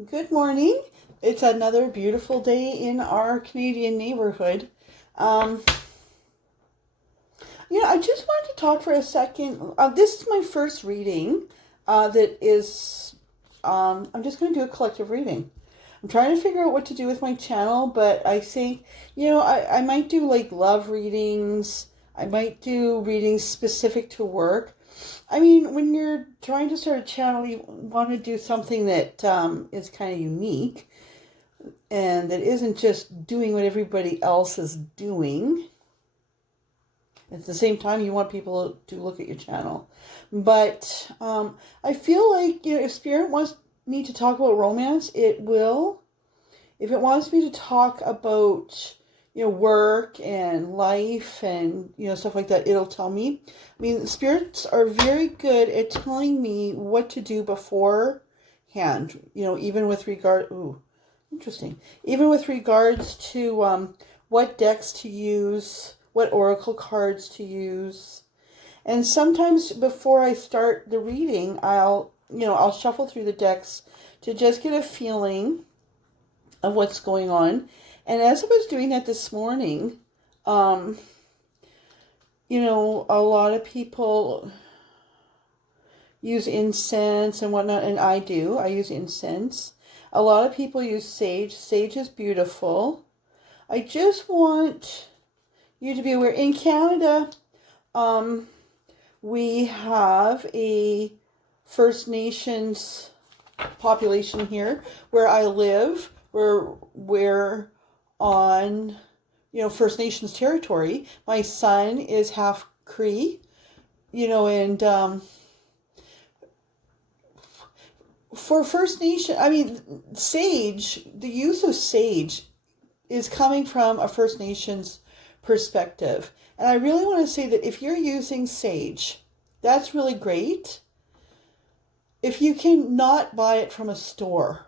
Good morning. It's another beautiful day in our Canadian neighborhood. Um, I just wanted to talk for a second. This is my first reading that is, I'm just going to do a collective reading. I'm trying to figure out what to do with my channel, but I think, I might do like love readings. I might do readings specific to work. I mean, when you're trying to start a channel, you want to do something that is kind of unique and that isn't just doing what everybody else is doing. At the same time, you want people to look at your channel. But I feel like, if Spirit wants me to talk about romance, it will. If it wants me to talk about, work and life and, stuff like that, it'll tell me. I mean, spirits are very good at telling me what to do beforehand, even with regard, interesting. Even with regards to what decks to use, what oracle cards to use. And sometimes before I start the reading, I'll shuffle through the decks to just get a feeling of what's going on. And as I was doing that this morning, a lot of people use incense and whatnot, and I do. I use incense. A lot of people use sage. Sage is beautiful. I just want you to be aware. In Canada, we have a First Nations population here where I live. We're on, First Nations territory. My son is half Cree, and for First Nation, I mean, sage, the use of sage is coming from a First Nations perspective. And I really want to say that if you're using sage, that's really great. If you can not buy it from a store.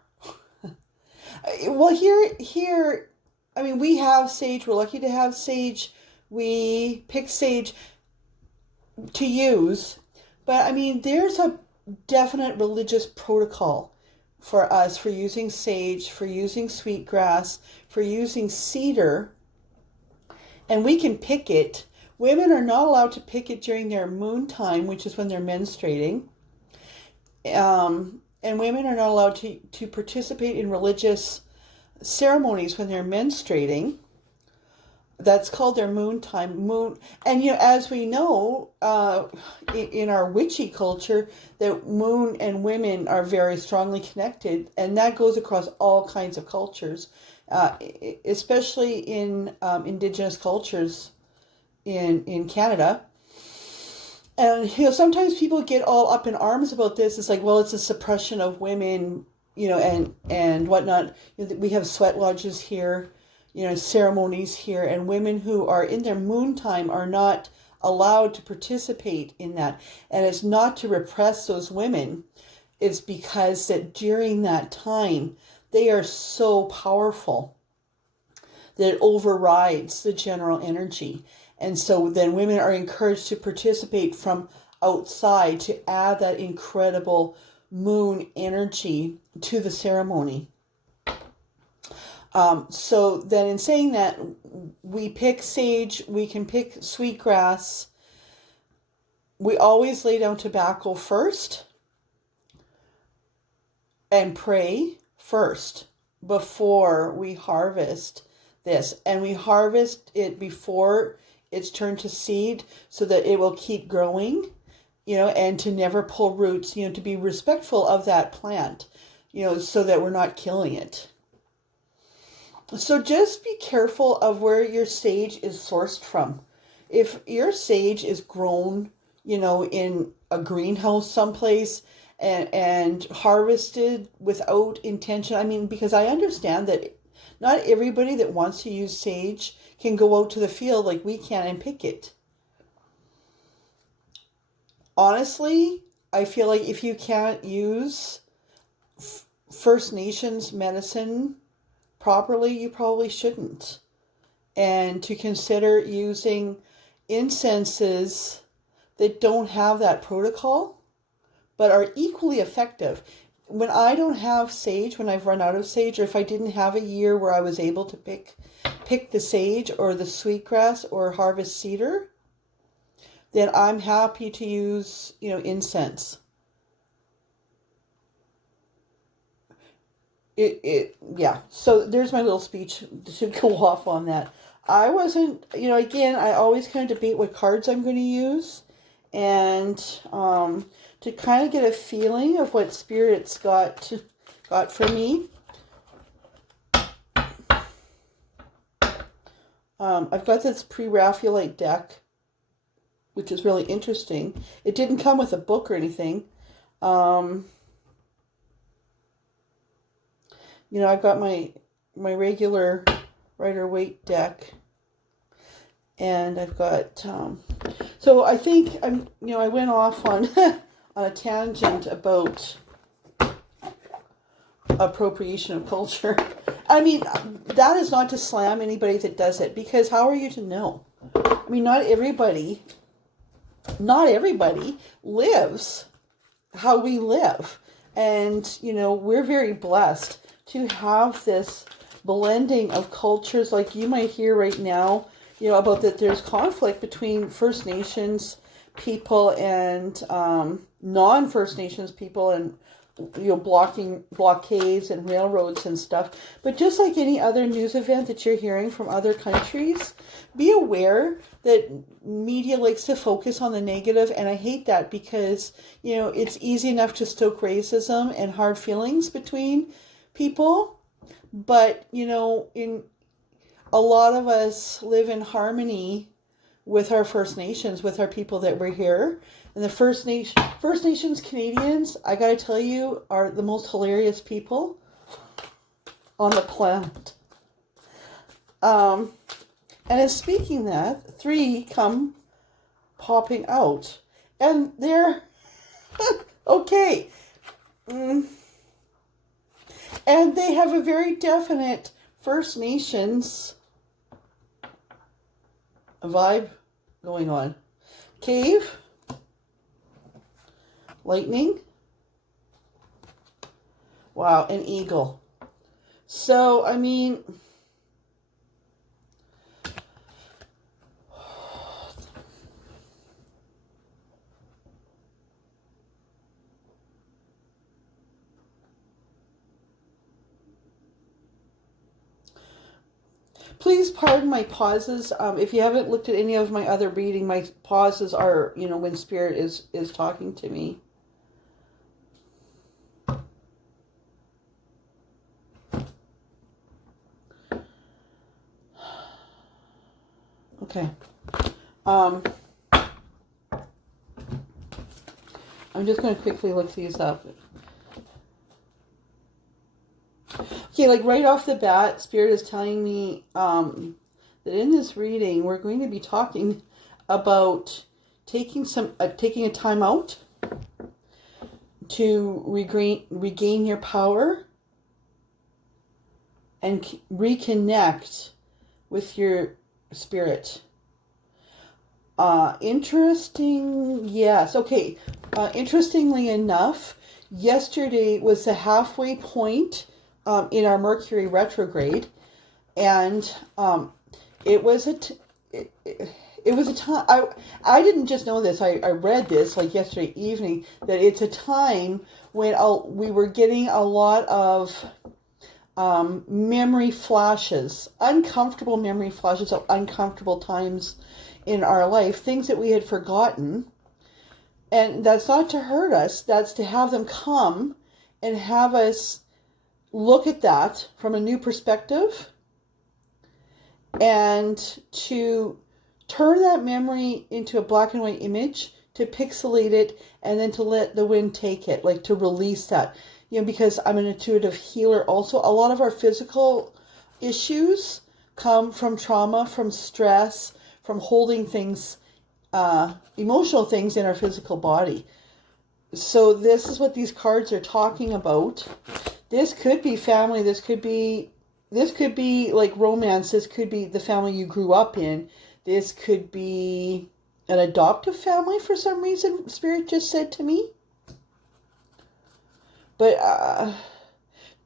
Well, here, I mean, we have sage. We're lucky to have sage. We pick sage to use. But I mean, there's a definite religious protocol for us for using sage, for using sweetgrass, for using cedar. And we can pick it. Women are not allowed to pick it during their moon time, which is when they're menstruating. And women are not allowed to participate in religious ceremonies when they're menstruating. That's called their moon time. And as we know, in our witchy culture, that moon and women are very strongly connected, and that goes across all kinds of cultures, especially in Indigenous cultures in Canada. And, sometimes people get all up in arms about this. It's like, well, it's a suppression of women, and whatnot. We have sweat lodges here, ceremonies here, and women who are in their moon time are not allowed to participate in that. And it's not to repress those women. It's because that during that time, they are so powerful that it overrides the general energy. And so then women are encouraged to participate from outside to add that incredible moon energy to the ceremony. So then in saying that, we pick sage, we can pick sweetgrass. We always lay down tobacco first and pray first before we harvest this. And we harvest it before it's turned to seed so that it will keep growing, and to never pull roots, to be respectful of that plant, so that we're not killing it. So just be careful of where your sage is sourced from. If your sage is grown, in a greenhouse someplace and harvested without intention, I mean, because I understand that not everybody that wants to use sage can go out to the field like we can and pick it. Honestly, I feel like if you can't use First Nations medicine properly, you probably shouldn't. And to consider using incenses that don't have that protocol, but are equally effective. when I don't have sage, when I've run out of sage, or if I didn't have a year where I was able to pick the sage or the sweetgrass or harvest cedar, then I'm happy to use, incense. Yeah. So there's my little speech to go off on that. I wasn't, again, I always kind of debate what cards I'm going to use, and to kind of get a feeling of what Spirit's got for me. I've got this pre-Raphaelite deck, which is really interesting. It didn't come with a book or anything. I've got my regular Rider-Waite deck, and I've got, so I think I went off on on a tangent about appropriation of culture. I mean, that is not to slam anybody that does it, because how are you to know? I mean, not everybody lives how we live. And, we're very blessed to have this blending of cultures. Like you might hear right now, about that there's conflict between First Nations people and non-First Nations people, and blocking blockades and railroads and stuff. But just like any other news event that you're hearing from other countries, be aware that media likes to focus on the negative, and I hate that, because it's easy enough to stoke racism and hard feelings between people, but in a lot of us live in harmony with our First Nations, with our people that were here. And the First Nations Canadians, I gotta tell you, are the most hilarious people on the planet. And in speaking that, 3 come popping out. And they're, okay. And they have a very definite First Nations vibe going on. Cave. Lightning. Wow, an eagle. So, I mean, please pardon my pauses. If you haven't looked at any of my other reading, my pauses are, when Spirit is talking to me. Okay. I'm just going to quickly look these up. Okay, like right off the bat, Spirit is telling me that in this reading, we're going to be talking about taking a time out to regain your power and reconnect with your spirit. Interesting. Yes. Okay. Interestingly enough, yesterday was the halfway point in our Mercury retrograde, and it was a time. I didn't just know this. I read this like yesterday evening, that it's a time when we were getting a lot of memory flashes, uncomfortable memory flashes of uncomfortable times in our life, things that we had forgotten. And that's not to hurt us, that's to have them come and have us look at that from a new perspective, and to turn that memory into a black and white image, to pixelate it, and then to let the wind take it, like to release that. Because I'm an intuitive healer also. A lot of our physical issues come from trauma, from stress, from holding things, emotional things in our physical body. So this is what these cards are talking about. This could be family. This could be like romance. This could be the family you grew up in. This could be an adoptive family for some reason, Spirit just said to me. But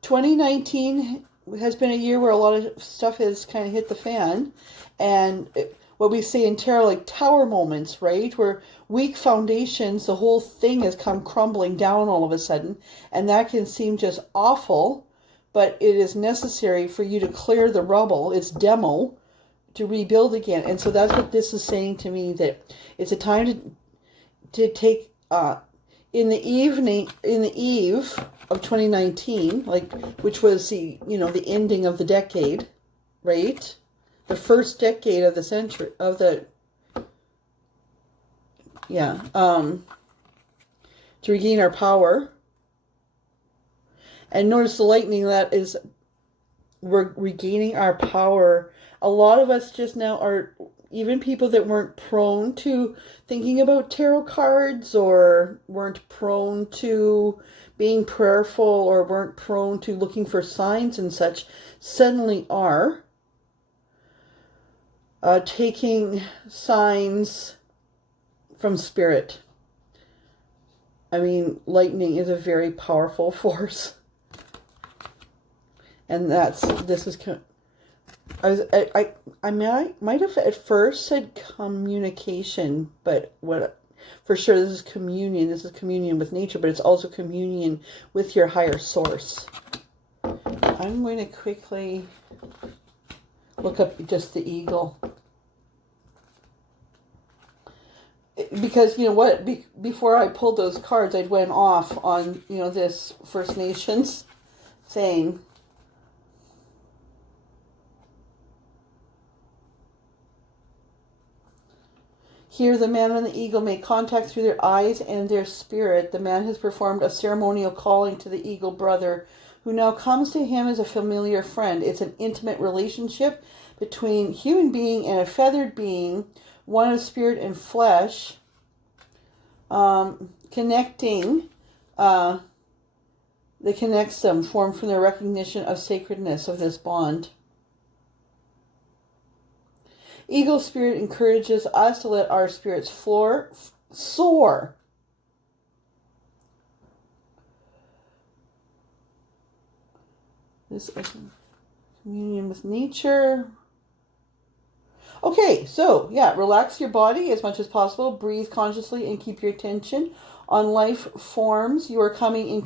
2019 has been a year where a lot of stuff has kind of hit the fan. And what we say in tarot, like tower moments, right? Where weak foundations, the whole thing has come crumbling down all of a sudden. And that can seem just awful, but it is necessary for you to clear the rubble. It's demo to rebuild again. And so that's what this is saying to me, that it's a time to take in the eve of 2019, like, which was the ending of the decade, right? The first decade of the century to regain our power. And notice the lightning, that is, we're regaining our power. A lot of us just now are, even people that weren't prone to thinking about tarot cards, or weren't prone to being prayerful, or weren't prone to looking for signs and such, suddenly are taking signs from spirit. I mean, lightning is a very powerful force. And I might have at first said communication, but for sure this is communion. This is communion with nature, but it's also communion with your higher source. I'm going to quickly look up just the eagle. Because, you know what, before I pulled those cards, I went off on, this First Nations saying, here, the man and the eagle make contact through their eyes and their spirit. The man has performed a ceremonial calling to the eagle brother, who now comes to him as a familiar friend. It's an intimate relationship between human being and a feathered being, one of spirit and flesh, connecting, that connects them, formed from the recognition of sacredness of this bond. Eagle spirit encourages us to let our spirits soar. This is communion with nature. Okay, so relax your body as much as possible. Breathe consciously and keep your attention on life forms you are coming in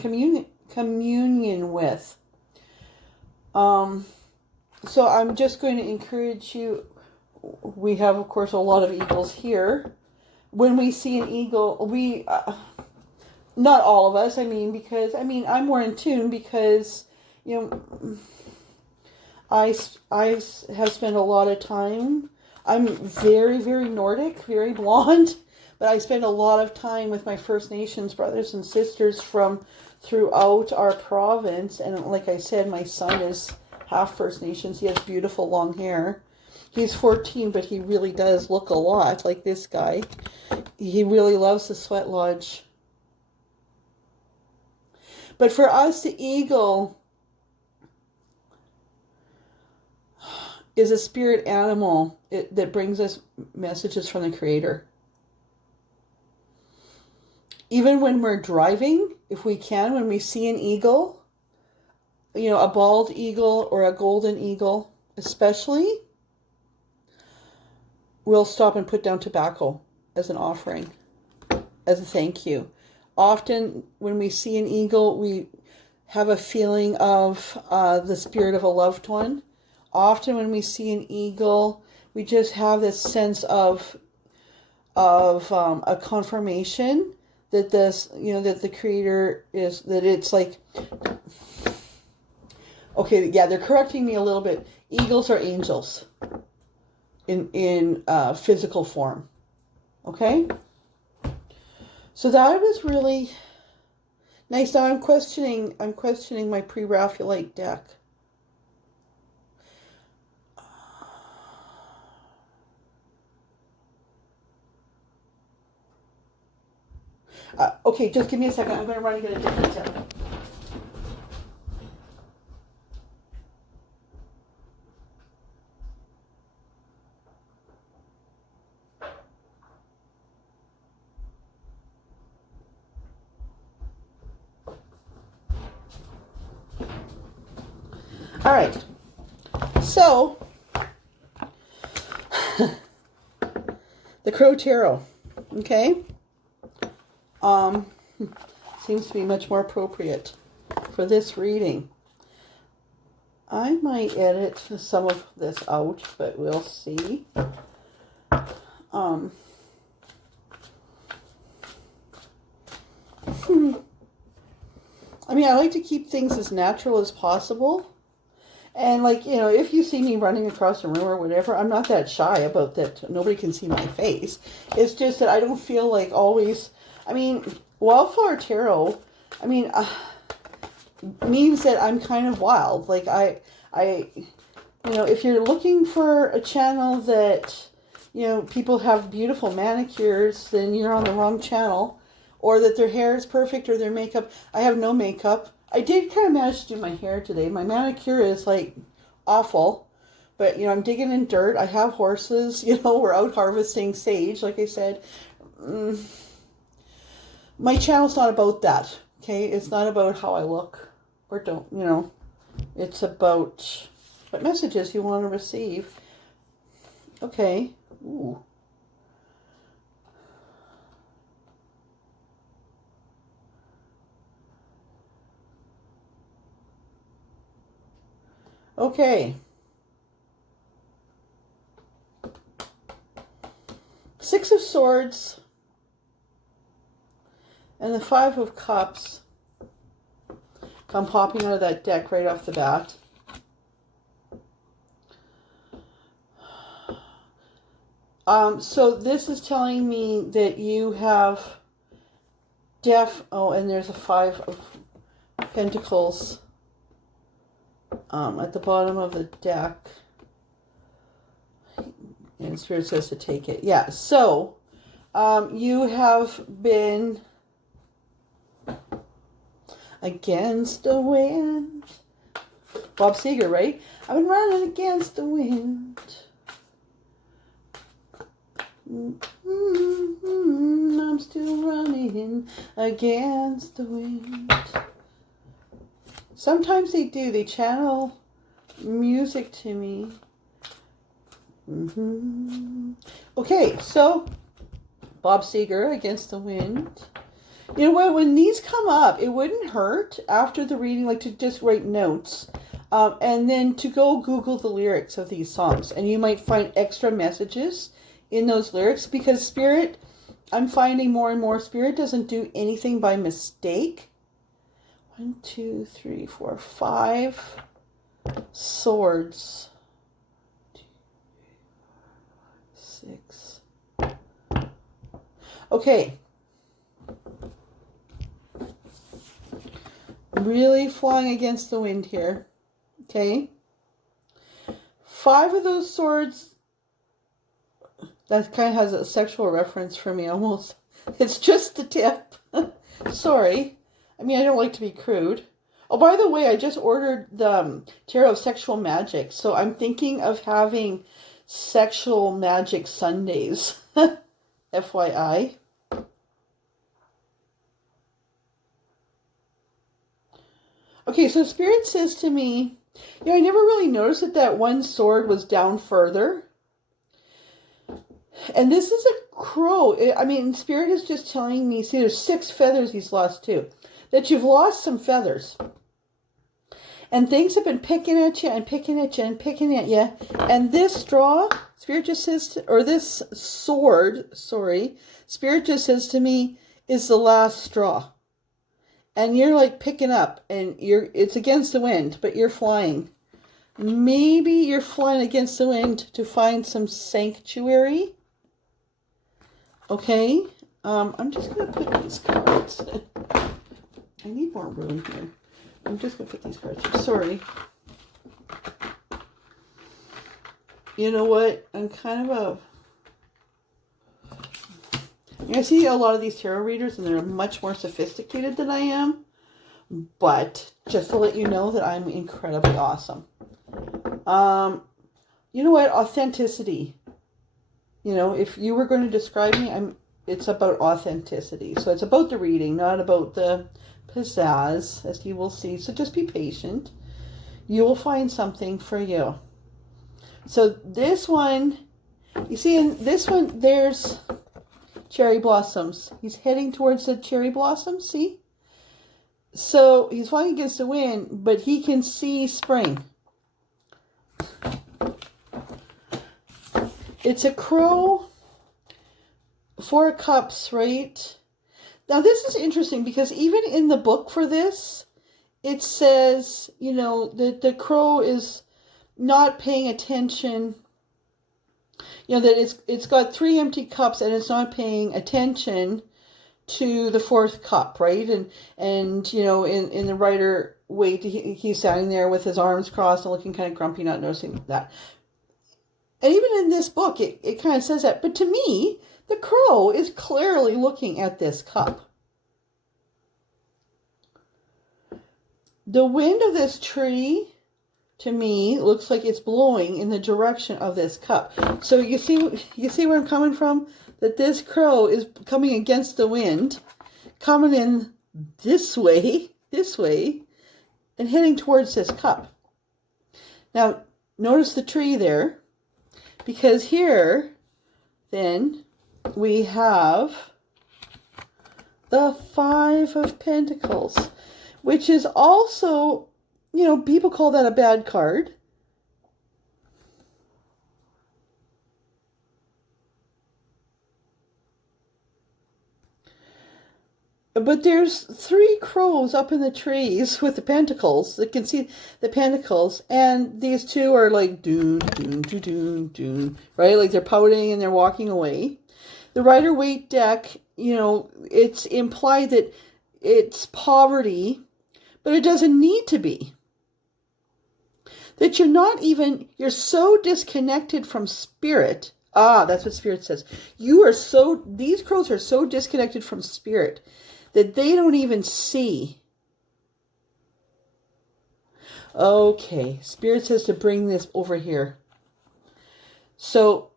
communion with. So I'm just going to encourage you. We have, of course, a lot of eagles here. When we see an eagle, we, not all of us, because I'm more in tune because, I have spent a lot of time. I'm very, very Nordic, very blonde, but I spend a lot of time with my First Nations brothers and sisters from throughout our province. And like I said, my son is half First Nations. He has beautiful long hair. He's 14, but he really does look a lot like this guy. He really loves the sweat lodge. But for us, the eagle is a spirit animal that brings us messages from the Creator. Even when we're driving, if we can, when we see an eagle, a bald eagle or a golden eagle especially, we'll stop and put down tobacco as an offering, as a thank you. Often when we see an eagle, we have a feeling of the spirit of a loved one. Often when we see an eagle, we just have this sense of a confirmation that that the Creator is, that it's like, okay, they're correcting me a little bit. Eagles are angels in physical form. Okay? So that was really nice. Now I'm questioning my pre-Raphaelite deck. Okay, just give me a second. I'm going to run and get a different deck. All right. So, the Crow Tarot. Okay. Seems to be much more appropriate for this reading. I might edit some of this out, but we'll see. I mean, I like to keep things as natural as possible. And like, you know, if you see me running across a room or whatever, I'm not that shy about that. Nobody can see my face. It's just that I don't feel like always, I mean, Wildflower Tarot, I mean, means that I'm kind of wild. Like you know, if you're looking for a channel that, you know, people have beautiful manicures, then you're on the wrong channel. Or that their hair is perfect or their makeup. I have no makeup. I did kind of manage to do my hair today. My manicure is like awful. But, you know, I'm digging in dirt. I have horses. You know, we're out harvesting sage, like I said. My channel's not about that. Okay? It's not about how I look or don't, you know. It's about what messages you want to receive. Okay. Ooh. Okay. 6 of Swords and the 5 of Cups come popping out of that deck right off the bat. So this is telling me that you have and there's a 5 of Pentacles at the bottom of the deck. And Spirit says to take it. Yeah, so you have been against the wind. Bob Seger, right? I've been running against the wind. I'm still running against the wind. Sometimes they do. They channel music to me. Okay, so Bob Seger, Against the Wind. You know what? When these come up, it wouldn't hurt after the reading, like to just write notes. And then to go Google the lyrics of these songs. And you might find extra messages in those lyrics. Because Spirit, I'm finding more and more, Spirit doesn't do anything by mistake. 1, 2, 3, 4, 5 swords. 6. Okay. Really flying against the wind here. Okay. 5 of those swords. That kind of has a sexual reference for me almost. It's just the tip. Sorry. I mean, I don't like to be crude. Oh, by the way, I just ordered the Tarot of Sexual Magic. So I'm thinking of having Sexual Magic Sundays. FYI. Okay, so Spirit says to me, I never really noticed that one sword was down further. And this is a crow. I mean, Spirit is just telling me, see, there's 6 feathers he's lost too. That you've lost some feathers. And things have been picking at you and picking at you and picking at you. And this straw, Spirit just says, or this sword, sorry, Spirit just says to me, is the last straw. And you're like picking up and it's against the wind, but you're flying. Maybe you're flying against the wind to find some sanctuary. Okay. I'm just going to put these cards. I need more room here. I'm just going to put these cards here. Sorry. You know what? I'm kind of I see a lot of these tarot readers and they're much more sophisticated than I am. But just to let you know that I'm incredibly awesome. You know what? Authenticity. You know, if you were going to describe me, it's about authenticity. So it's about the reading, not about the pizzazz, as you will see. So just be patient. You will find something for you. So this one, you see in this one, there's cherry blossoms. He's heading towards the cherry blossoms, see? So he's flying against the wind, but he can see spring. It's a crow, 4 cups, right? Now this is interesting because even in the book for this, it says, you know, that the crow is not paying attention. You know, that it's got 3 empty cups and it's not paying attention to the 4th cup, right? And you know, in the Rider Waite, he's standing there with his arms crossed and looking kind of grumpy, not noticing that. And even in this book, it kind of says that. But to me, the crow is clearly looking at this cup. The wind of this tree, to me, looks like it's blowing in the direction of this cup. So you see where I'm coming from? That this crow is coming against the wind, coming in this way, and heading towards this cup. Now, notice the tree there, because here, then, we have the 5 of Pentacles, which is also, you know, people call that a bad card. But there's 3 crows up in the trees with the pentacles. They can see the pentacles. And these 2 are like, doon, doon, doon, doon, doon, right? Like they're pouting and they're walking away. The Rider Waite deck, you know, it's implied that it's poverty, but it doesn't need to be. That you're so disconnected from spirit. That's what spirit says. These crows are so disconnected from spirit that they don't even see. Okay, spirit says to bring this over here. So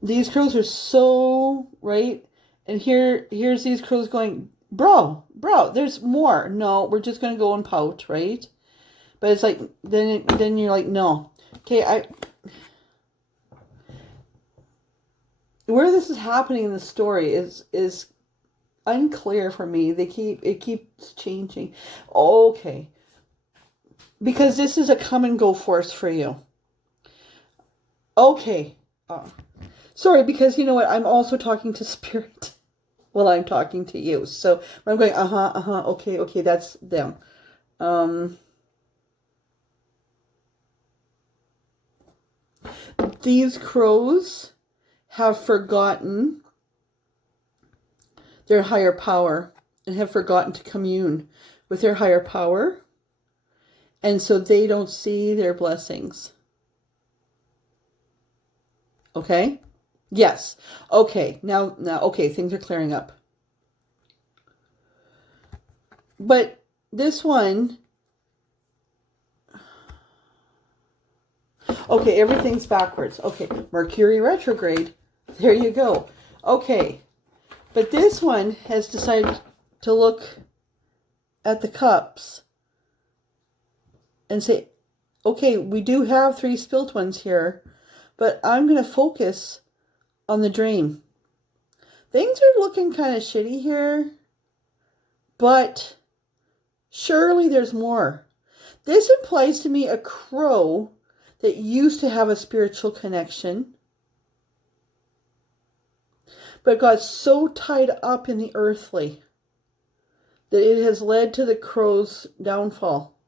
these crows are so, right? And here's these crows going, bro, there's more. No, we're just going to go and pout, right? But it's like, then you're like, no. Okay, where this is happening in the story is unclear for me. It keeps changing. Okay. Because this is a come and go force for you. Okay. Sorry, because you know what? I'm also talking to spirit while I'm talking to you. So I'm going, okay, that's them. These crows have forgotten their higher power and have forgotten to commune with their higher power. And so they don't see their blessings. Okay? Yes. Okay. Now, okay, things are clearing up. But this one, okay, everything's backwards. Okay, Mercury retrograde. There you go. Okay, but this one has decided to look at the cups and say, okay, we do have 3 spilt ones here, but I'm going to focus on the dream. Things are looking kind of shitty here, but surely there's more. This implies to me a crow that used to have a spiritual connection, but got so tied up in the earthly that it has led to the crow's downfall.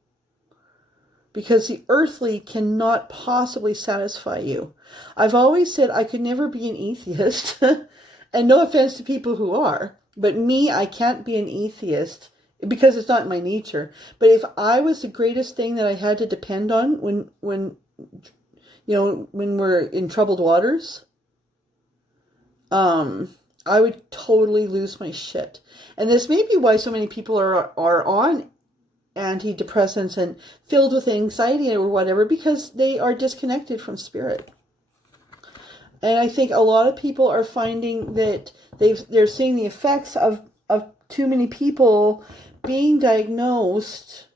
Because the earthly cannot possibly satisfy you. I've always said I could never be an atheist. And no offense to people who are. But me, I can't be an atheist because it's not my nature. But if I was the greatest thing that I had to depend on when we're in troubled waters, I would totally lose my shit. And this may be why so many people are on antidepressants and filled with anxiety or whatever, because they are disconnected from spirit. And I think a lot of people are finding that they're seeing the effects of too many people being diagnosed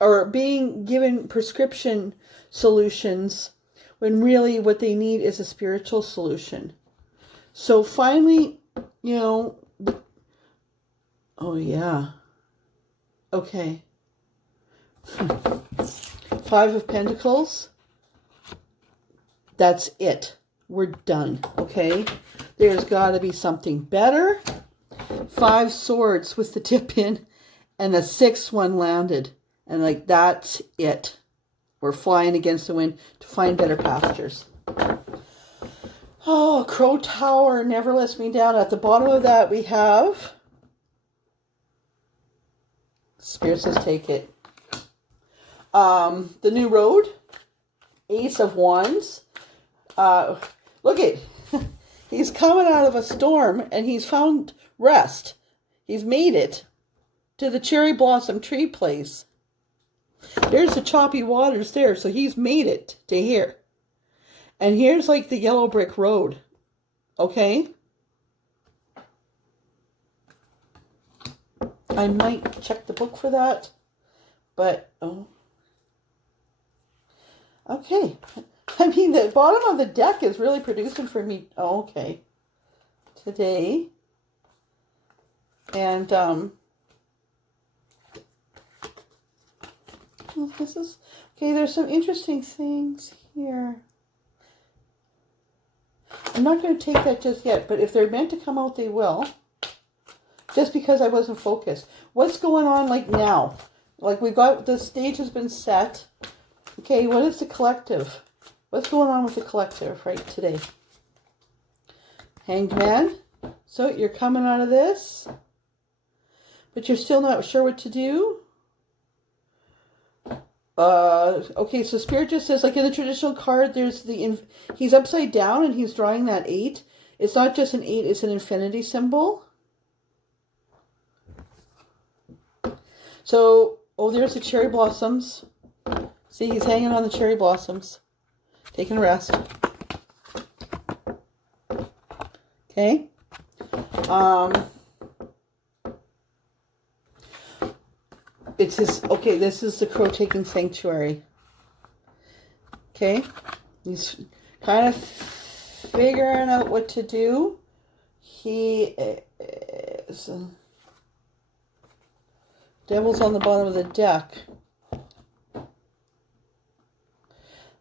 or being given prescription solutions when really what they need is a spiritual solution. So finally, you know, oh yeah, okay. 5 of Pentacles, that's it. We're done, okay? There's got to be something better. 5 Swords with the tip in, and the 6th one landed. And like, that's it. We're flying against the wind to find better pastures. Oh, Crow Tower never lets me down. At the bottom of that, we have Spirit says take it. The New Road, Ace of Wands. Look at, he's coming out of a storm and he's found rest. He's made it to the cherry blossom tree place. There's the choppy waters there, so he's made it to here. And here's like the yellow brick road, okay? I might check the book for that, but, oh. Okay. I mean, the bottom of the deck is really producing for me. Oh, okay. Today. And, this is, okay, there's some interesting things here. I'm not going to take that just yet, but if they're meant to come out, they will. Just because I wasn't focused. What's going on like now? Like we've got, the stage has been set. Okay, what is the collective? What's going on with the collective right today? Hanged Man. So you're coming out of this, but you're still not sure what to do. Okay, so Spirit just says, like in the traditional card, there's he's upside down and he's drawing that 8. It's not just an 8, it's an infinity symbol. So, oh, there's the cherry blossoms. See, he's hanging on the cherry blossoms. Taking a rest. Okay. It's his, okay, this is the crow taking sanctuary. Okay. He's kind of figuring out what to do. He is... Devil's on the bottom of the deck.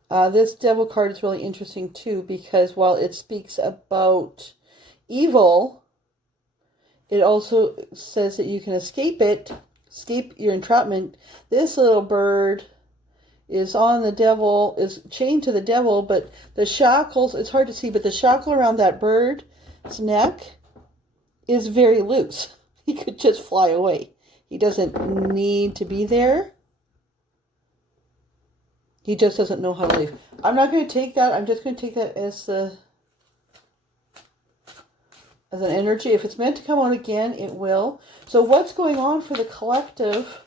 This devil card is really interesting too, because while it speaks about evil, it also says that you can escape it, escape your entrapment. This little bird is on the devil, is chained to the devil, but the shackles, it's hard to see, but the shackle around that bird's neck is very loose. He could just fly away. He doesn't need to be there. He just doesn't know how to leave. I'm not going to take that. I'm just going to take that as an energy. If it's meant to come out again, it will. So what's going on for the collective?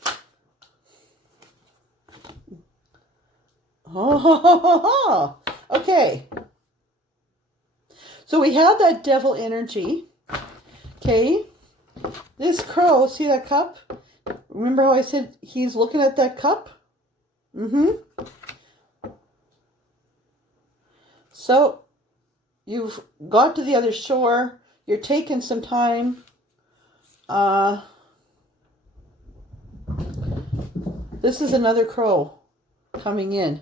Okay. So we have that devil energy. Okay. This crow, see that cup? Remember how I said he's looking at that cup? So, you've got to the other shore. You're taking some time. This is another crow coming in.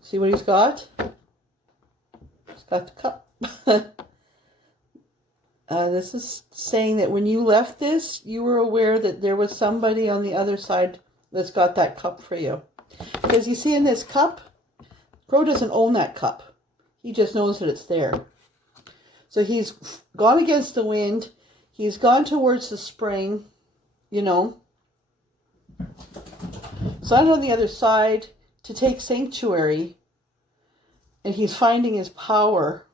See what he's got? He's got the cup. This is saying that when you left this, you were aware that there was somebody on the other side that's got that cup for you. Because you see in this cup, Crow doesn't own that cup. He just knows that it's there. So he's gone against the wind. He's gone towards the spring, you know. So I'm on the other side to take sanctuary. And he's finding his power.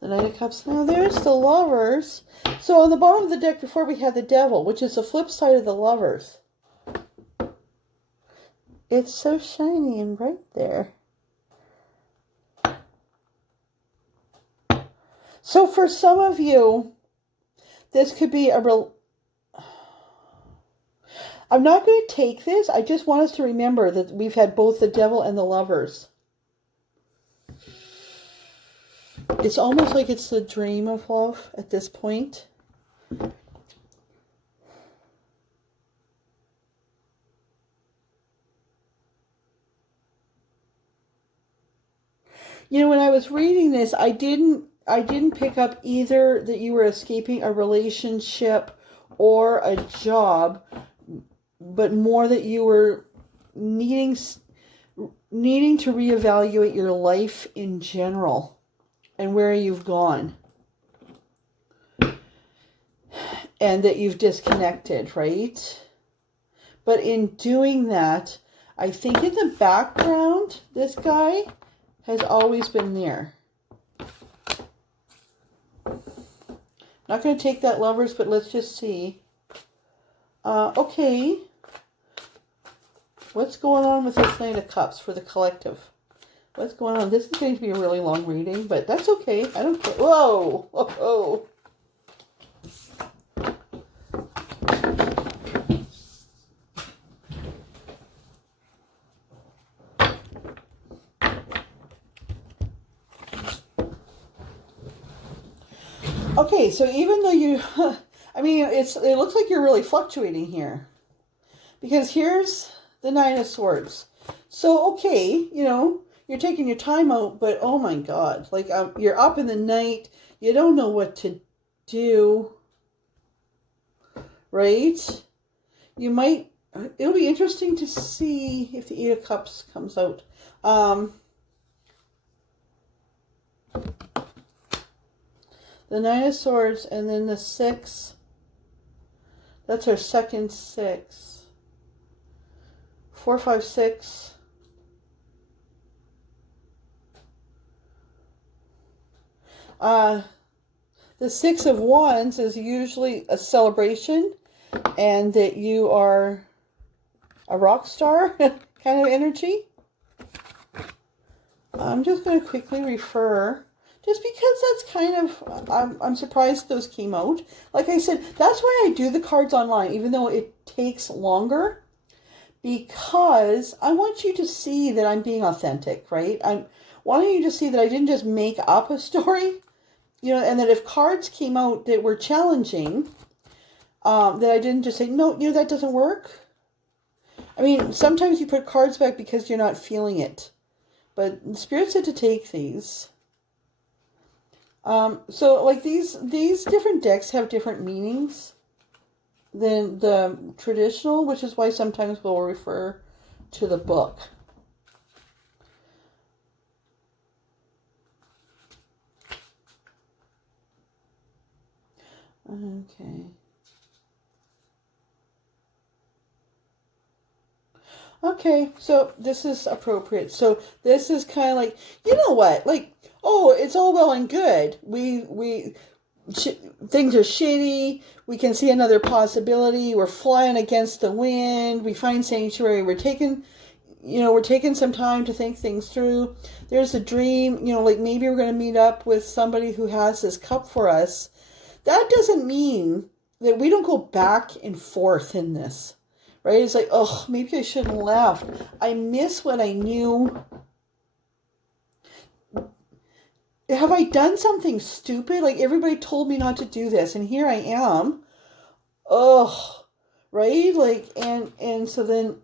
The Knight of Cups. Now there's the Lovers. So on the bottom of the deck before we had the Devil, which is the flip side of the Lovers. It's so shiny and bright there. So for some of you, this could be a real... I'm not going to take this. I just want us to remember that we've had both the Devil and the Lovers. It's almost like it's the dream of love at this point. You know, when I was reading this, I didn't pick up either that you were escaping a relationship or a job, but more that you were needing to reevaluate your life in general and where you've gone. And that you've disconnected, right? But in doing that, I think in the background, this guy has always been there. Not going to take that, lovers, but let's just see. Okay. What's going on with this Knight of Cups for the collective? What's going on? This is going to be a really long reading, but that's okay. I don't care. Whoa! Whoa! Okay, so even though you, I mean, it looks like you're really fluctuating here. Because here's the Nine of Swords. So, okay, you know, you're taking your time out, but oh my God. Like, you're up in the night. You don't know what to do. Right? You might, it'll be interesting to see if the Eight of Cups comes out. The Nine of Swords, and then the 6. That's our second 6. 4, 5, 6. The 6 of Wands is usually a celebration, and that you are a rock star kind of energy. I'm just going to quickly refer. Just because that's kind of, I'm surprised those came out. Like I said, that's why I do the cards online, even though it takes longer. Because I want you to see that I'm being authentic, right? I'm wanting you to see that I didn't just make up a story, you know, and that if cards came out that were challenging, that I didn't just say, no, you know, that doesn't work. I mean, sometimes you put cards back because you're not feeling it. But the Spirit said to take these. So like these different decks have different meanings than the traditional, which is why sometimes we'll refer to the book. Okay. Okay, so this is appropriate. So this is kind of like, you know what? Like, oh, it's all well and good. Things are shitty. We can see another possibility. We're flying against the wind. We find sanctuary. We're taking some time to think things through. There's a dream, you know, like maybe we're going to meet up with somebody who has this cup for us. That doesn't mean that we don't go back and forth in this, right? It's like, oh, maybe I shouldn't have left. I miss what I knew. Have I done something stupid? Like everybody told me not to do this, and here I am. Oh, right? Like, and so then,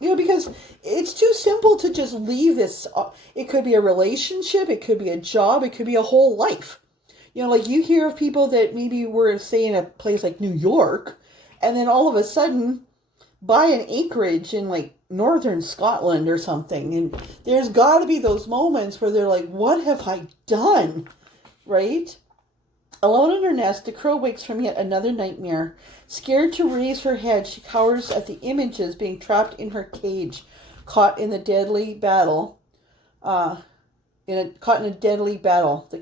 you know, because it's too simple to just leave this. It could be a relationship, it could be a job, it could be a whole life. You know, like you hear of people that maybe were, say, in a place like New York, and then all of a sudden buy an acreage in like northern Scotland or something. And there's got to be those moments where they're like, what have I done? Right? Alone in her nest, the crow wakes from yet another nightmare. Scared to raise her head, she cowers at the images being trapped in her cage, caught in a deadly battle that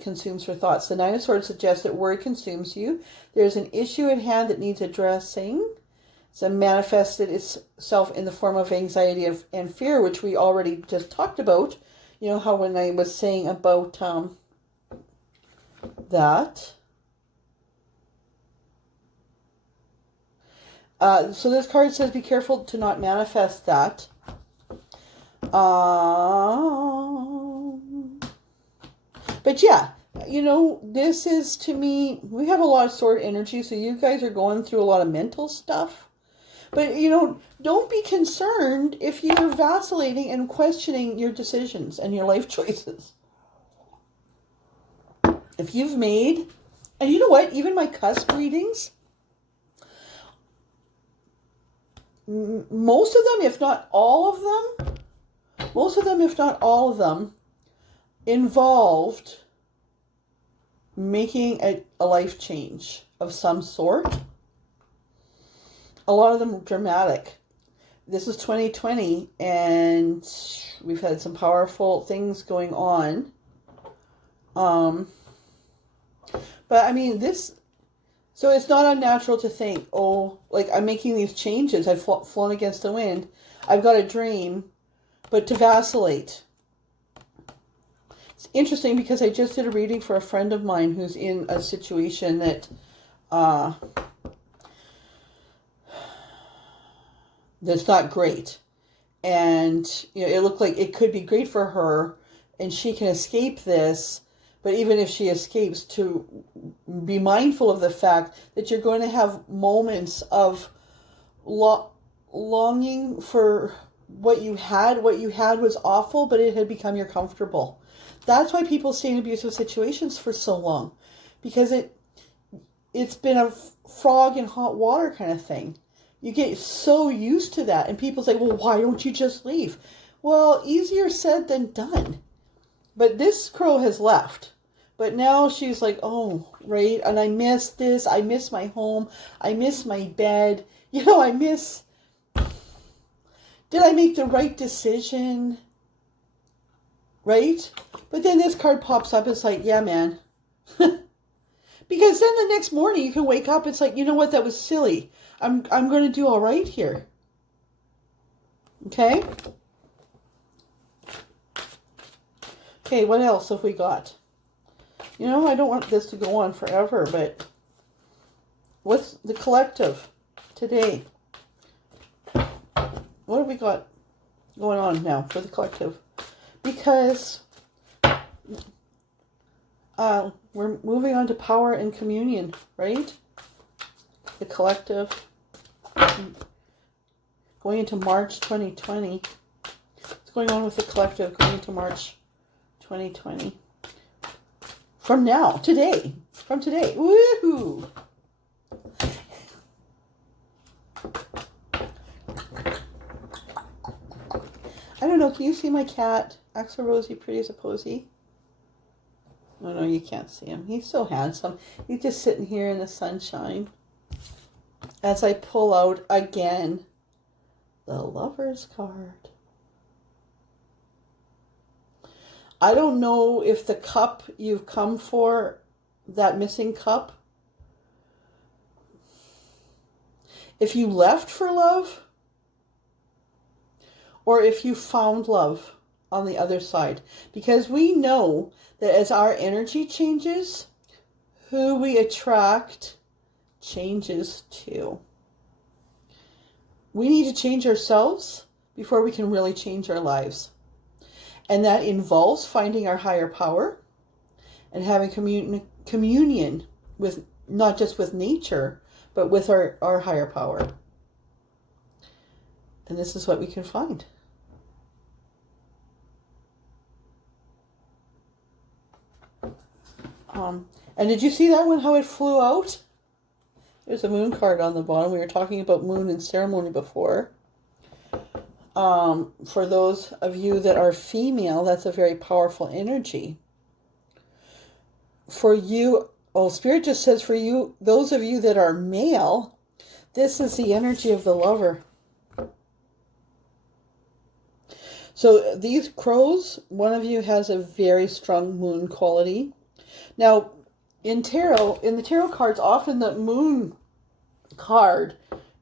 consumes her thoughts. The Nine of Swords suggests that worry consumes you. There's an issue at hand that needs addressing. It's manifested itself in the form of anxiety and fear, which we already just talked about. You know how when I was saying about that. So this card says be careful to not manifest that. But yeah, this is, to me, we have a lot of sword energy, so you guys are going through a lot of mental stuff. But, don't be concerned if you're vacillating and questioning your decisions and your life choices. If you've made, and you know what, even my cusp readings, most of them, if not all of them, involved making a life change of some sort. A lot of them are dramatic. This is 2020, and we've had some powerful things going on. But I mean, so it's not unnatural to think, like, I'm making these changes. I've flown against the wind. I've got a dream, but to vacillate. It's interesting because I just did a reading for a friend of mine who's in a situation that that's not great. And, it looked like it could be great for her and she can escape this. But even if she escapes, to be mindful of the fact that you're going to have moments of longing for what you had. What you had was awful, but it had become your comfortable. That's why people stay in abusive situations for so long. Because it's been a frog in hot water kind of thing. You get so used to that. And people say, well, why don't you just leave? Well, easier said than done. But this crow has left. But now she's like, oh, right. And I miss this. I miss my home. I miss my bed. I miss... Did I make the right decision? Right? But then this card pops up. It's like, yeah, man. Because then the next morning you can wake up. It's like, you know what? That was silly. I'm going to do all right here. Okay? Okay, what else have we got? I don't want this to go on forever, but what's the collective today? What have we got going on now for the collective? Because we're moving on to power and communion, right? The collective. Going into March 2020. What's going on with the collective going into March 2020? From today. Woohoo! I don't know, can you see my cat? Axel Rosie, pretty as a posy. Oh no, you can't see him. He's so handsome. He's just sitting here in the sunshine. As I pull out again the Lover's card. I don't know if the cup you've come for, that missing cup, if you left for love, or if you found love on the other side. Because we know that as our energy changes, who we attract changes too. We need to change ourselves before we can really change our lives. And that involves finding our higher power and having communion with, not just with nature, but with our higher power. And this is what we can find. And did you see that one, how it flew out? There's a moon card on the bottom. We were talking about moon and ceremony before. For those of you that are female, that's a very powerful energy. For you, Spirit just says for you, those of you that are male, this is the energy of the lover. So these crows, one of you has a very strong moon quality. Now, in the tarot cards, often the moon card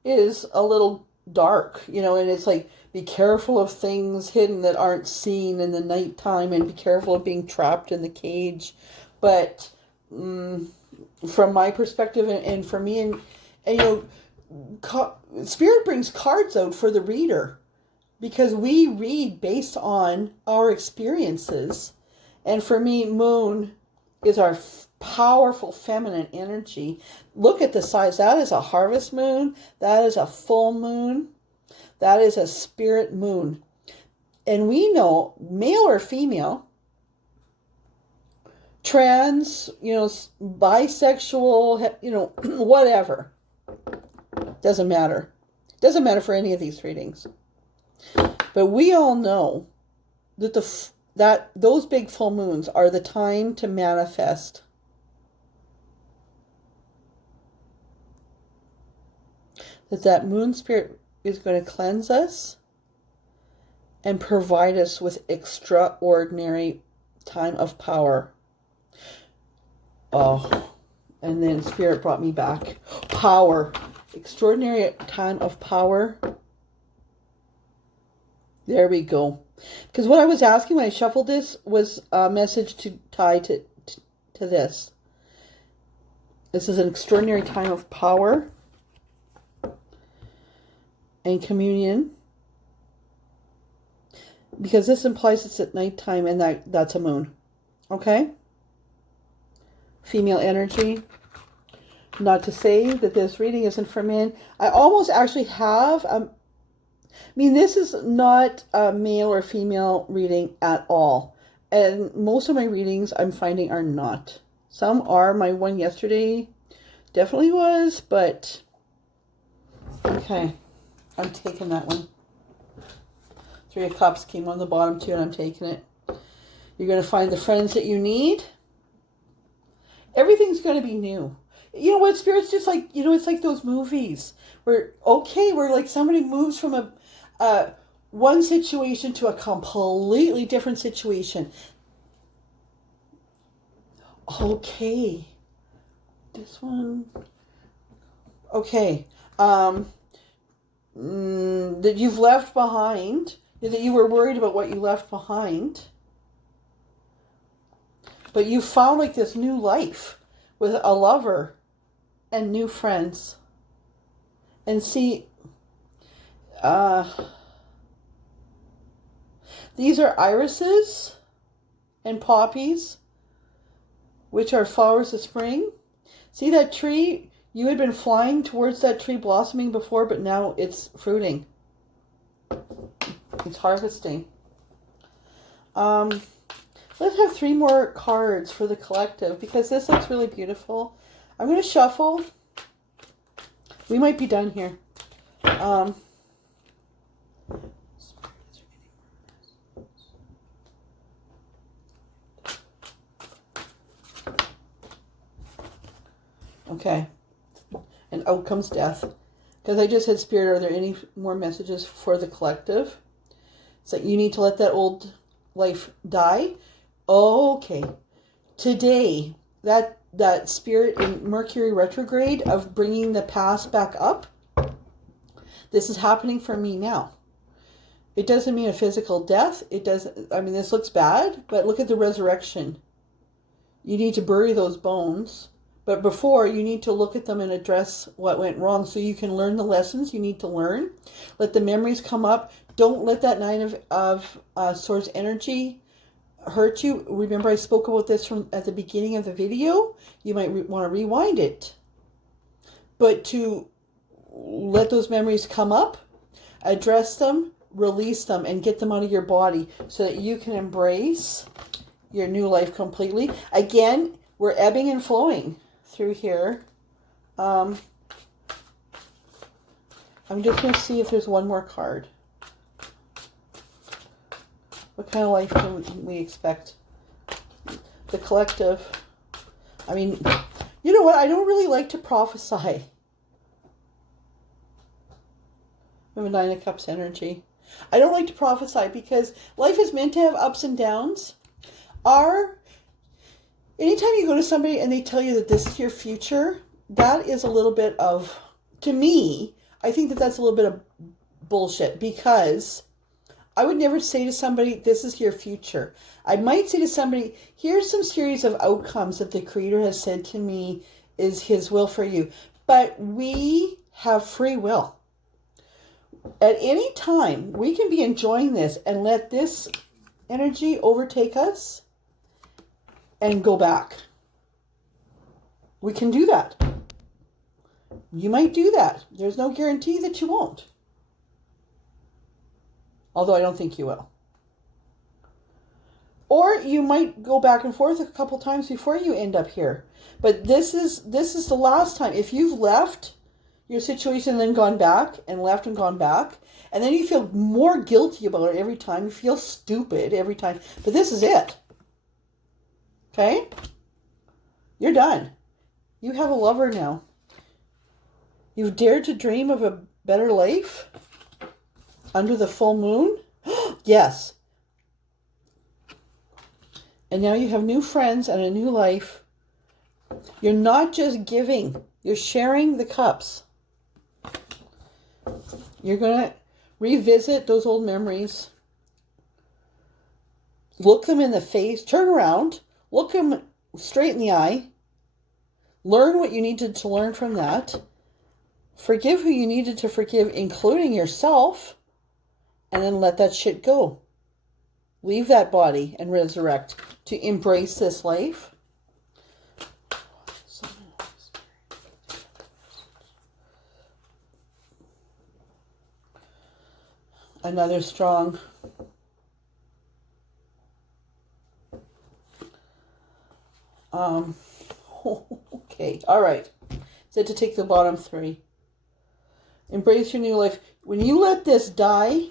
is a little dark, and it's like, be careful of things hidden that aren't seen in the nighttime, and be careful of being trapped in the cage. But from my perspective, and for me, and Spirit brings cards out for the reader because we read based on our experiences. And for me, moon is our powerful feminine energy. Look at the size. That is a harvest moon. That is a full moon. That is a spirit moon. And we know, male or female, trans, bisexual, whatever. Doesn't matter. Doesn't matter for any of these readings. But we all know that those big full moons are the time to manifest. That moon spirit is going to cleanse us and provide us with extraordinary time of power. Oh, and then spirit brought me back. Power. Extraordinary time of power. There we go. Because what I was asking when I shuffled this was a message to tie to this. This is an extraordinary time of power and communion. Because this implies it's at nighttime and that's a moon. Okay? Female energy. Not to say that this reading isn't for men. I almost actually have... this is not a male or female reading at all. And most of my readings I'm finding are not. Some are. My one yesterday definitely was, but... Okay. I'm taking that one. 3 of Cups came on the bottom too, and I'm taking it. You're going to find the friends that you need. Everything's going to be new. You know what, Spirit's just like, it's like those movies where, where like somebody moves from one situation to a completely different situation. Okay. This one. Okay. That you've left behind, that you were worried about what you left behind. But you found like this new life with a lover and new friends. And see, these are irises and poppies, which are flowers of spring. See that tree? You had been flying towards that tree blossoming before, but now it's fruiting. It's harvesting. Let's have 3 more cards for the collective because this looks really beautiful. I'm going to shuffle. We might be done here. Okay. And out comes death. Because I just had Spirit, are there any more messages for the collective? It's like you need to let that old life die. Okay. Today, that Spirit in Mercury retrograde of bringing the past back up, this is happening for me now. It doesn't mean a physical death. It doesn't, this looks bad, but look at the resurrection. You need to bury those bones. But before, you need to look at them and address what went wrong so you can learn the lessons you need to learn. Let the memories come up. Don't let that 9 of Swords energy hurt you. Remember, I spoke about this at the beginning of the video. You might want to rewind it. But to let those memories come up, address them, release them, and get them out of your body so that you can embrace your new life completely. Again, we're ebbing and flowing through here. I'm just going to see if there's one more card. What kind of life can we expect? The collective. You know what? I don't really like to prophesy. We have a 9 of Cups energy. I don't like to prophesy because life is meant to have ups and downs. Anytime you go to somebody and they tell you that this is your future, that is a little bit of, to me, I think that that's a little bit of bullshit because I would never say to somebody, this is your future. I might say to somebody, here's some series of outcomes that the Creator has said to me is His will for you. But we have free will. At any time, we can be enjoying this and let this energy overtake us and go back. We can do that. You might do that. There's no guarantee that you won't. Although I don't think you will. Or you might go back and forth a couple times before you end up here. But this is the last time. If you've left your situation and then gone back and left and gone back, and then you feel more guilty about it every time. You feel stupid every time. But this is it. Okay? You're done. You have a lover now. You've dared to dream of a better life under the full moon? Yes. And now you have new friends and a new life. You're not just giving. You're sharing the cups. You're going to revisit those old memories. Look them in the face. Turn around. Look them straight in the eye. Learn what you needed to learn from that. Forgive who you needed to forgive, including yourself. And then let that shit go. Leave that body and resurrect to embrace this life. Another strong okay, all right. Said to take the bottom three. Embrace your new life. When you let this die,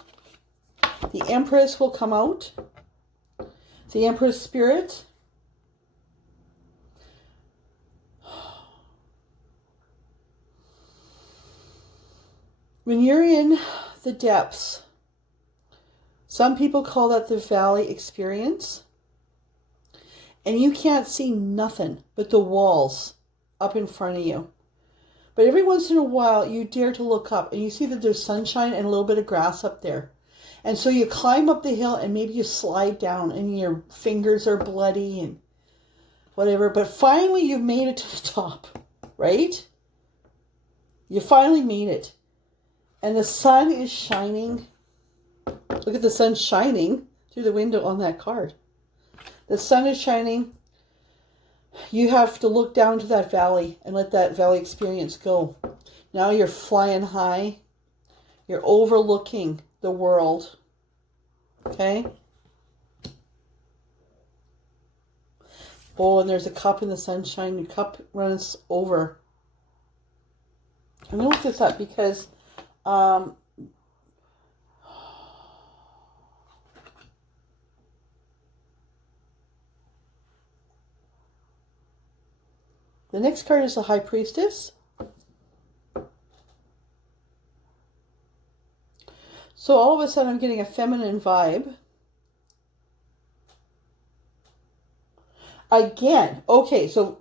the Empress will come out. The Empress spirit. When you're in the depths, some people call that the valley experience. And you can't see nothing but the walls up in front of you. But every once in a while, you dare to look up and you see that there's sunshine and a little bit of grass up there. And so you climb up the hill and maybe you slide down and your fingers are bloody and whatever. But finally, you've made it to the top, right? You finally made it. And the sun is shining. Look at the sun shining through the window on that card. The sun is shining. You have to look down to that valley and let that valley experience go. Now you're flying high. You're overlooking the world. Okay? Oh, and there's a cup in the sunshine. The cup runs over. I'm going to look this up because the next card is the High Priestess. So all of a sudden I'm getting a feminine vibe. Again, okay, so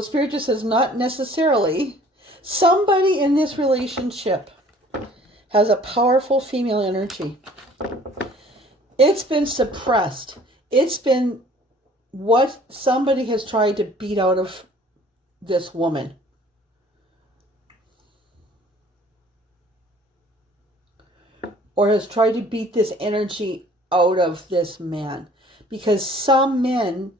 Spirit just says not necessarily. Somebody in this relationship has a powerful female energy. It's been suppressed. It's been what somebody has tried to beat out of this woman. Or has tried to beat this energy out of this man. Because some men,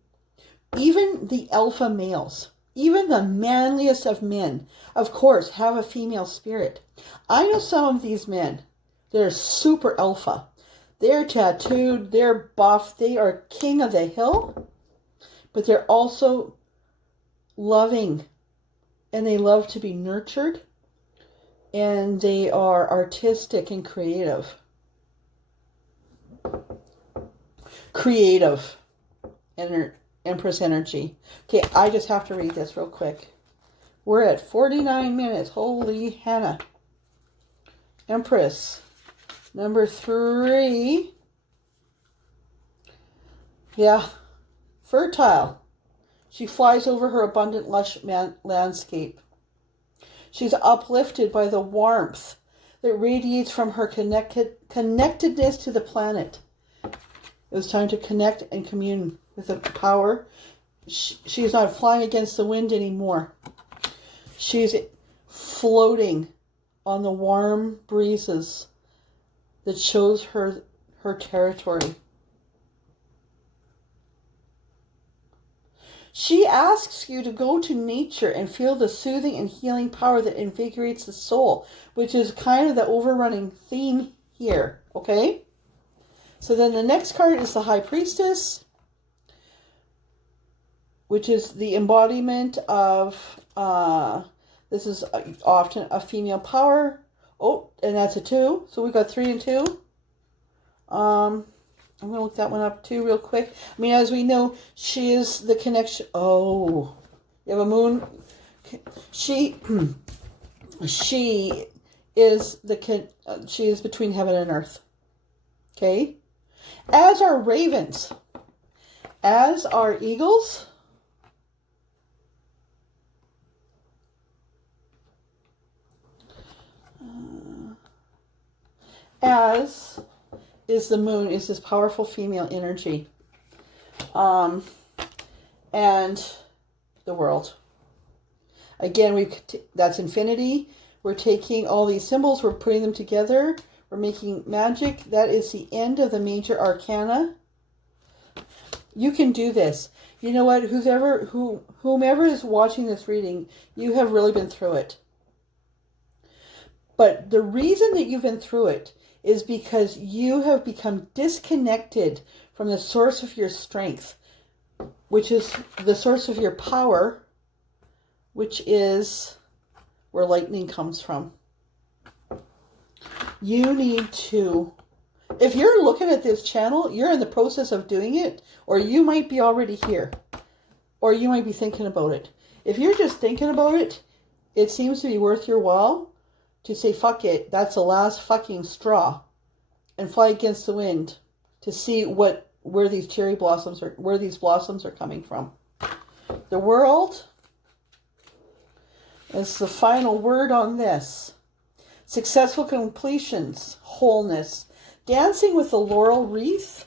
even the alpha males, even the manliest of men, of course, have a female spirit. I know some of these men that are super alpha. They're tattooed, they're buff, they are king of the hill, but they're also loving, and they love to be nurtured, and they are artistic and creative. Empress energy. Okay, I just have to read this real quick. We're at 49 minutes. Holy Hannah. Empress. Number 3. Yeah. Fertile. She flies over her abundant, lush landscape. She's uplifted by the warmth that radiates from her connectedness to the planet. It was time to connect and commune with the power. She's not flying against the wind anymore. She's floating on the warm breezes that shows her territory. She asks you to go to nature and feel the soothing and healing power that invigorates the soul, which is kind of the overrunning theme here, okay? So then the next card is the High Priestess, which is the embodiment of, this is often a female power. Oh, and that's a 2. So we got 3 and 2. I'm going to look that one up too real quick. I mean, as we know, she is the connection. Oh, you have a moon. She is she is between heaven and earth. Okay? As are ravens. As are eagles. As is the moon, is this powerful female energy. And the world. Again, that's infinity. We're taking all these symbols, we're putting them together. We're making magic. That is the end of the major arcana. You can do this. You know what? Whomever is watching this reading, you have really been through it. But the reason that you've been through it is because you have become disconnected from the source of your strength, which is the source of your power, which is where lightning comes from. You need to, if you're looking at this channel, you're in the process of doing it, or you might be already here, or you might be thinking about it. If you're just thinking about it, it seems to be worth your while to say, fuck it, that's the last fucking straw, and fly against the wind to see where these blossoms are coming from. The world is the final word on this. Successful completions, wholeness, dancing with the laurel wreath.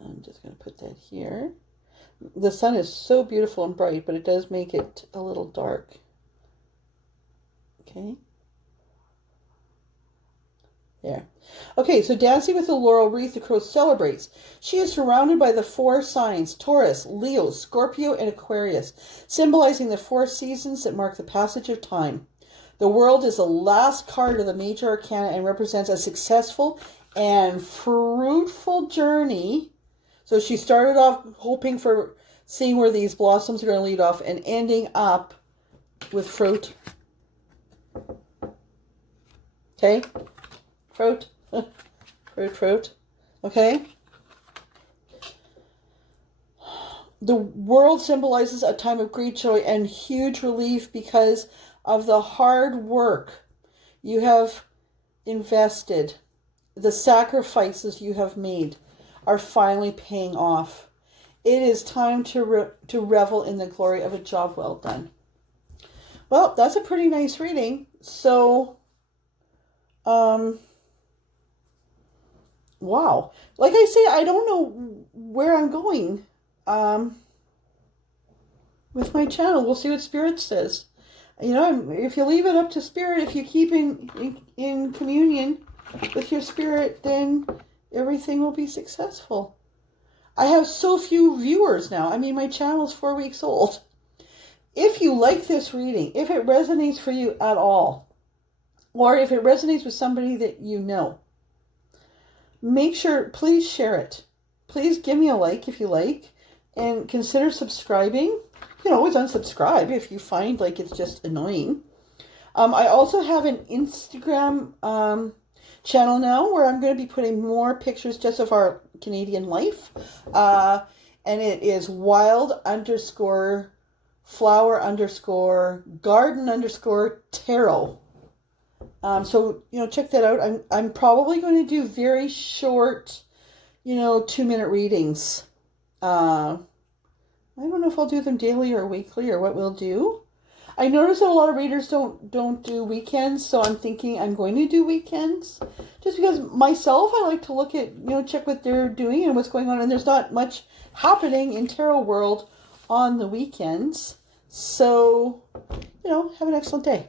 I'm just going to put that here. The sun is so beautiful and bright, but it does make it a little dark. Okay. There. Okay, so dancing with the laurel wreath, the crow celebrates. She is surrounded by the 4 signs, Taurus, Leo, Scorpio, and Aquarius, symbolizing the 4 seasons that mark the passage of time. The world is the last card of the major arcana and represents a successful and fruitful journey. So she started off hoping for seeing where these blossoms are going to lead off and ending up with fruit. Okay? Fruit. Fruit. Okay? The world symbolizes a time of great joy and huge relief because of the hard work you have invested. The sacrifices you have made are finally paying off. It is time to revel in the glory of a job well done. Well, that's a pretty nice reading. So, wow. Like I say, I don't know where I'm going with my channel. We'll see what Spirit says. You know, if you leave it up to Spirit, if you keep in communion with your Spirit, then everything will be successful. I have so few viewers now. I mean, my channel is 4 weeks old. If you like this reading, if it resonates for you at all, or if it resonates with somebody that you know, make sure, please share it. Please give me a like if you like, and consider subscribing. You can always unsubscribe if you find like it's just annoying. I also have an Instagram channel now where I'm going to be putting more pictures just of our Canadian life. And it is wild_flower_garden_tarot. So, you know, check that out. I'm probably going to do very short, 2-minute readings. I don't know if I'll do them daily or weekly or what we'll do. I notice that a lot of readers don't do weekends, so I'm thinking I'm going to do weekends. Just because myself, I like to look at, check what they're doing and what's going on. And there's not much happening in tarot world on the weekends. So, have an excellent day.